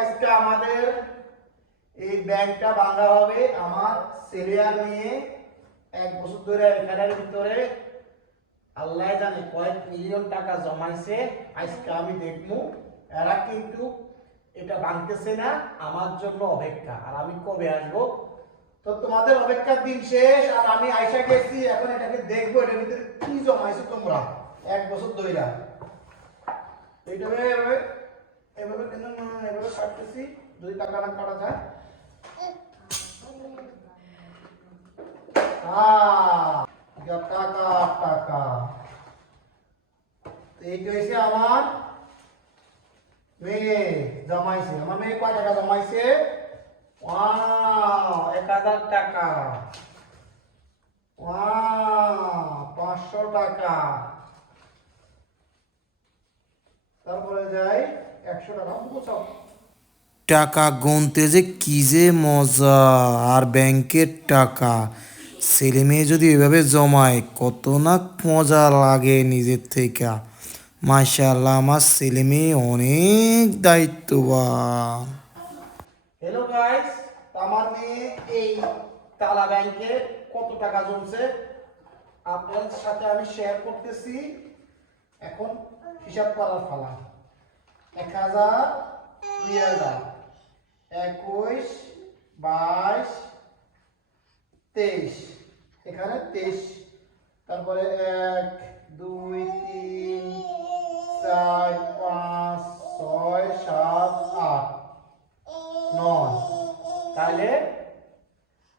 আজকে আমাদের এই ব্যাংকটা ভাঙা হবে আমার ছেলে আর মেয়ে। এক বছর ধরে এখানের ভিতরে, আল্লাহ জানে কয়েক মিলিয়ন টাকা জমাইছে, আজকে আমি দেখব এরা কিন্তু এটা ভাঙতেছে না, আমার জন্য অপেক্ষা। আর আমি কবে আসব? তো তোমাদের অপেক্ষার দিন শেষ, আর আমি আইসা গেছি, এখন এটাকে দেখব, এটার ভিতরে কি জমাইছো তোমরা, এক বছর ধরে এইভাবে এভাবে এভাবে কেন এভাবে কাটতেছি, যদি টাকা না কাটা যায়। জমাইছে। এক হাজার টাকা। পাঁচশো টাকা। তারপরে যাই। টাকা গুনতে যে কি যে মজা আর ব্যাংকের টাকা। ছেলে মেয়ে যদি এভাবে জমায় কত না মজা লাগে নিজের থেকে। মাশাল্লাহ আমার ছেলে মেয়ে অনেক দায়িত্ববান। হ্যালো গাইস আমার মেয়ে এই তালা ব্যাংকে কত টাকা জমছে আপনাদের সাথে আমি শেয়ার করতেছি। এখন হিসাব করার ফালা এক হাজার দুই হাজার একুশ, বাইশ, তেইশ। এখানে তেইশ। তারপরে এক, দুই, তিন, চার, পাঁচ, ছয়, সাত, আট, নয়। তাহলে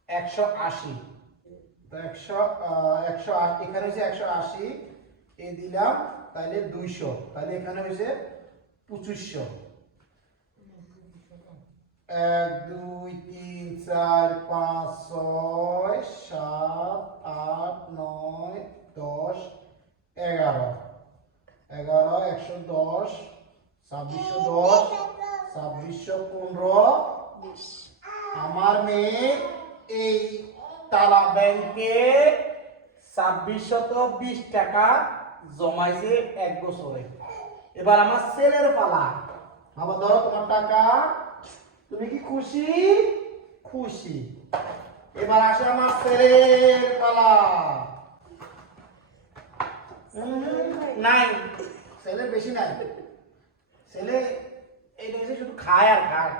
একশো আশি। তো একশো একশো এখানে হচ্ছে একশো আশি। এ দিলাম, তাহলে দুইশো। তাহলে এখানে হয়েছে পঁচিশশো। এক দুই তিন চার পাঁচ ছয় সাত আট নয় দশ এগারো। এগারো একশো দশ ছাব্বিশশো দশ ছাব্বিশশো পনেরো। আমার মেয়ে এই তালা ব্যাংকে ছাব্বিশশত বিশ টাকা জমাইছে এক বছরে। এবার আমার ছেলের পালা। আমার ধরো তোমার টাকা। তুমি কি খুশি? খুশি। এবার আসে আমার ছেলের পালা। নাই। ছেলের বেশি নাই। ছেলে এইটা এসে শুধু খায় আর খায়।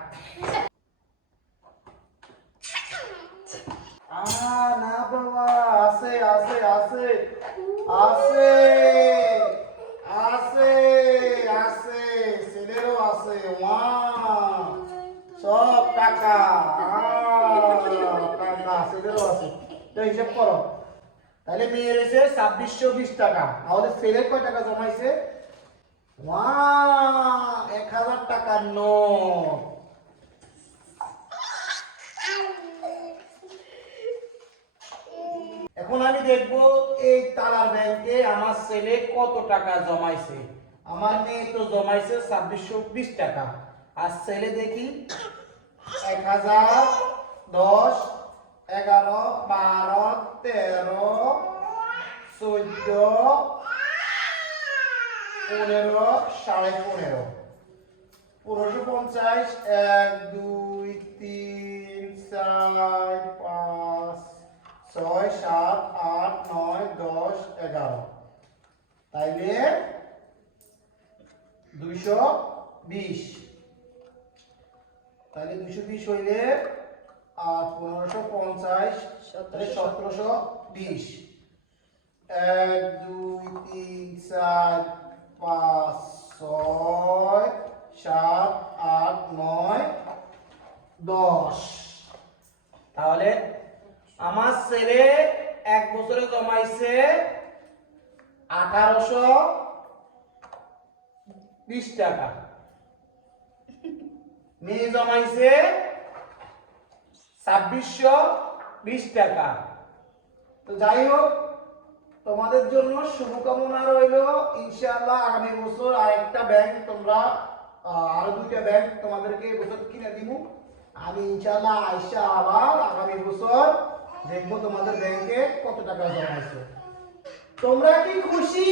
না বাবা আছে আছে আছে আছে আছে আছে ছেলেরও আছে সব টাকা করো। তাহলে মেয়ের এসে ছাব্বিশশো বিশ টাকা ছেলের কয় টাকা জমাইছে? এক হাজার এখন আমি দেখব এই তারা ব্যাংকে আমার ছেলে কত টাকা জমাইছে। আমার মেয়ে তো জমাইছে ছাব্বিশশো বিশ টাকা। আর ছেলে দেখি এক হাজার দশ, এগারো, বারো, তেরো, চোদ্দ, পনেরো, সাড়ে পনেরো। পনেরোশো পঞ্চাশ, এক, দুই, তিন, চার, পাঁচ, ছয়, সাত, আট, নয়, দশ, এগারো। তাইলে দুইশো বিশ। তাহলে দুইশো বিশ হইলে, আর পনেরোশো পঞ্চাশ সতেরোশো বিশ। এক, দুই, তিন, চার, পাঁচ, ছয়, সাত, আট, নয়, দশ। তাহলে আমার ছেলে এক বছরে জমাইছে আঠারোশো বিশ টাকা। মেয়ে জমাইছে ছাব্বিশশো বিশ টাকা। তো যাই হোক, তোমাদের জন্য শুভকামনা রইল। ইনশাআল্লাহ আগামী বছর আরেকটা ব্যাংক তোমরা আরও দুইটা ব্যাংক তোমাদেরকে এবছর কিনে দিব। আমি ইনশাআল্লাহ আইসা আবার আগামী বছর দেখব তোমাদের ব্যাংকে কত টাকা জমাইছে। তোমরা কি খুশি?